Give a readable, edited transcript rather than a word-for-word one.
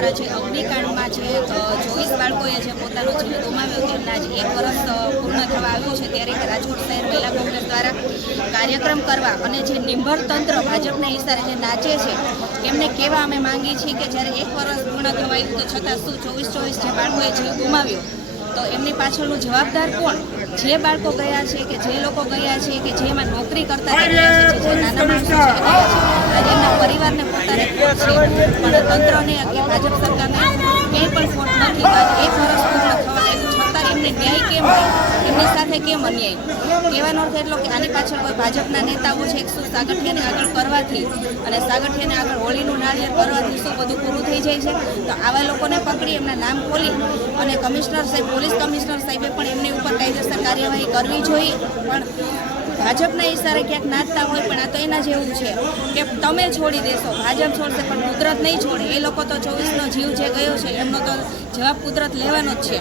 દ્વારા જે અગ્નિકાંડમાં જે 24 બાળકોએ જે પોતાનો જીવ ગુમાવ્યો તેમના આજે 1 વર્ષ પૂર્ણ થવા આવ્યું છે, ત્યારે રાજકોટ શહેર મહિલા કોંગ્રેસ દ્વારા કાર્યક્રમ કરવા અને જે નિંભર તંત્ર ભાજપના ઈશારે જે નાચે છે એમને કહેવા અમે માંગીએ છીએ કે જ્યારે 1 વર્ષ પૂર્ણ થવા આવ્યું તો છતાં શું 24 જે બાળકોએ જીવ ગુમાવ્યો તો એમની પાછળનું જવાબદાર કોણ? જે બાળકો ગયા છે કે જે લોકો ગયા છે કે જે એમાં નોકરી કરતા ગયા છે, જે નાના માણસો છે ગયા છે, આજે એમના પરિવારને પોતાને ખોટ છે, પણ તંત્રને કે ભાજપ સરકારને કંઈ પણ ખોટ નથી. આજે 1 વર્ષ પૂર્ણ થવા આવ્યું છતાં એમને ન્યાય કેમ મળે? એમની સાથે કેમ અન્યાય? કહેવાનો અર્થ એટલો કે આની પાછળ કોઈ ભાજપના નેતાઓ છે શું સાગઠિયાને આગળ કરવાથી અને સાગઠિયાને આગળ હોળીનું નાળિયેર કરવાથી શું બધું પૂરું થઈ જાય છે? તો આવા લોકોને પકડી એમના નામ ખોલી અને કમિશનર સાહેબ, પોલીસ કમિશનર સાહેબે પણ એમની ઉપર કાયદેસર કાર્યવાહી કરવી જોઈએ. પણ ભાજપના ઈશારે ક્યાંક નાચતા હોય, પણ આ તો એના જેવું છે કે તમે છોડી દેશો, ભાજપ છોડશે પણ કુદરત નહીં છોડે. એ લોકો તો 24નો જીવ જે ગયો છે એમનો તો જવાબ કુદરત લેવાનો જ છે.